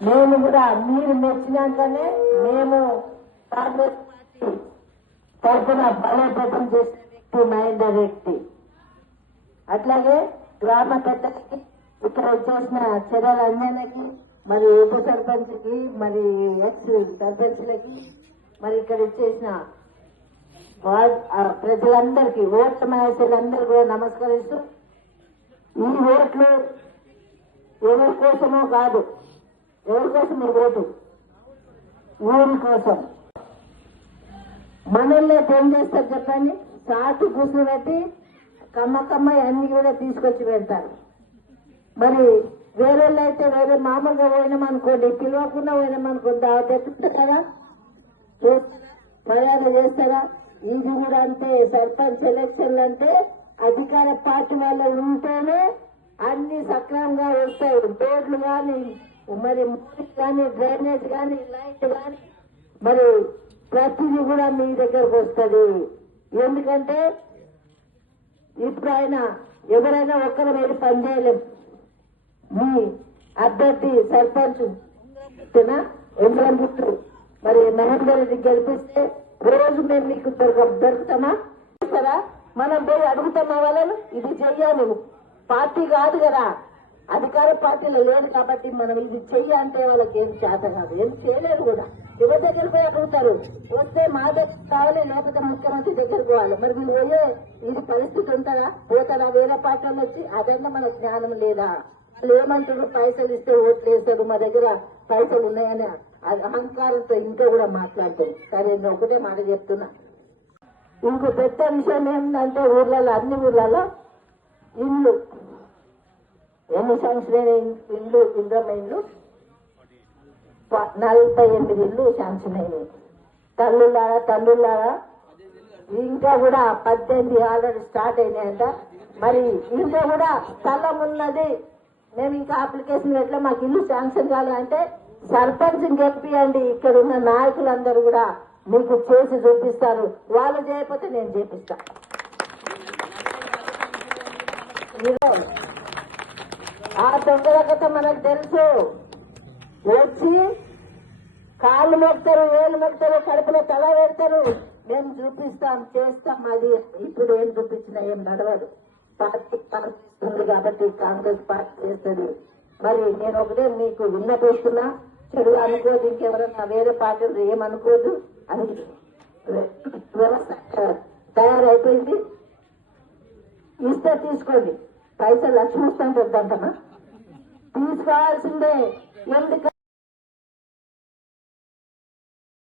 మేము కూడా మీరు మెచ్చినాకనే మేము కాంగ్రెస్ పార్టీ తరఫున బలోపేతం చేసిన వ్యక్తి మహేందర్ వ్యక్తి. అట్లాగే గ్రామ పెద్దలకి, ఇక్కడ వచ్చేసిన చర్యలందరికీ, మరి ఉప సర్పంచ్కి, మరి ఎక్స్ సర్పంచ్లకి, మరి ఇక్కడ వచ్చేసిన ప్రజలందరికీ, ఓట్ల మహేశ్వరులందరూ కూడా నమస్కరిస్తూ, ఈ ఓట్లు ఎవరి కోసమో కాదు, ఎవరి కోసం ఈ ఓటు ఊరి కోసం. మనల్ని ఏం చేస్తారు చెప్పండి? సాటు కూర్చోబెట్టి కమ్మ అన్ని కూడా తీసుకొచ్చి పెడతారు. మరి వేరే అయితే వేరే మామూలుగా పోయినామనుకోండి, పిలవకుండా పోయినామనుకోండి, దావత్ ఎత్తుంటారా, మర్యాద చేస్తారా? ఇది కూడా అంతే. సర్పంచ్ ఎలక్షన్లు అంటే అధికార పార్టీ వాళ్ళు ఉంటేనే అన్ని సక్రమంగా వస్తాయి. రోడ్లు కానీ, మరి మూవీస్ కానీ, డ్రైనేజ్ కానీ, లైట్ కానీ, మరి ప్రతిదీ కూడా మీ దగ్గరకు వస్తుంది. ఎందుకంటే ఇప్పుడు ఎవరైనా ఒక్కరు మీరు పనిచేయలేము. మీ అభ్యర్థి సర్పంచ్ ఎంద్రపుత్రు మరి మహేందర్ రెడ్డి గెలిపిస్తే రోజు మేము మీకు దొరుకుతామా? మనం పోయి అడుగుతామా వాళ్ళను? ఇది చెయ్యాలి. పార్టీ కాదు కదా, అధికార పార్టీలో లేదు కాబట్టి మనం ఇది చెయ్యాలంటే వాళ్ళకి ఏం చేత కాదు, ఏం చేయలేదు కూడా. ఎవరి దగ్గర పోయి అడుగుతారు? వస్తే మా దగ్గర కావాలి, లేకపోతే ముఖ్యమంత్రి దగ్గరకు పోవాలి. మరి మీరు పోయే ఇది పరిస్థితి ఉంటుందా? పోతారా వేరే పార్టీలు వచ్చి? అదన్నా మన జ్ఞానం లేదా? ఏమంటారు? పైసలు ఇస్తే ఓట్లు వేస్తారు, మా దగ్గర పైసలు ఉన్నాయని అహంకారంతో ఇంకా కూడా మాట్లాడతారు. సరే, నేను ఒకటే మాట చెప్తున్నా. ఇంకో పెద్ద విషయం ఏంటంటే ఊర్లలో, అన్ని ఊర్లలో ఇల్లు ఎన్ని శాంక్షన్ ఇల్లు, ఇంద్రమ్మ ఇల్లు 48 ఇల్లు శాంక్షన్ అయినాయి. తల్లులారా ఇంకా కూడా 18 ఆల్రెడీ స్టార్ట్ అయినాయంట. మరి ఇంకా కూడా స్థలం ఉన్నది, మేము ఇంకా అప్లికేషన్ ఎట్లా మాకు ఇల్లు శాంక్షన్ కావాలంటే సర్పంచ్ గెలిపియండి. ఇక్కడ ఉన్న నాయకులందరూ కూడా మీకు చేసి చూపిస్తారు. వాళ్ళు చేయకపోతే నేను చేపిస్తా. ఆ దొంగలకత మనకు తెలుసు. వచ్చి కాళ్ళు మెడతారు, వేలు మెడతారు, కడుపులో తల పెడతారు. మేము చూపిస్తాం, చేస్తాం. అది ఇప్పుడు ఏం చూపించినా ఏం నడవదు. పార్టీ పాటిస్తుంది కాబట్టి కాంగ్రెస్ పార్టీ చేస్తుంది. మరి నేను ఒకటే మీకు విన్నపిస్తున్నా, చెడు అనుకోదు, ఇంకెవరన్నా వేరే పార్టీలు ఏమనుకోదు. అది వ్యవస్థ తయారైపోయింది. ఇస్తే తీసుకోండి, పైసలు లక్ష్మి ఇస్తాను వద్దంటమా? తీసుకోవాల్సిందే. ఎందుకు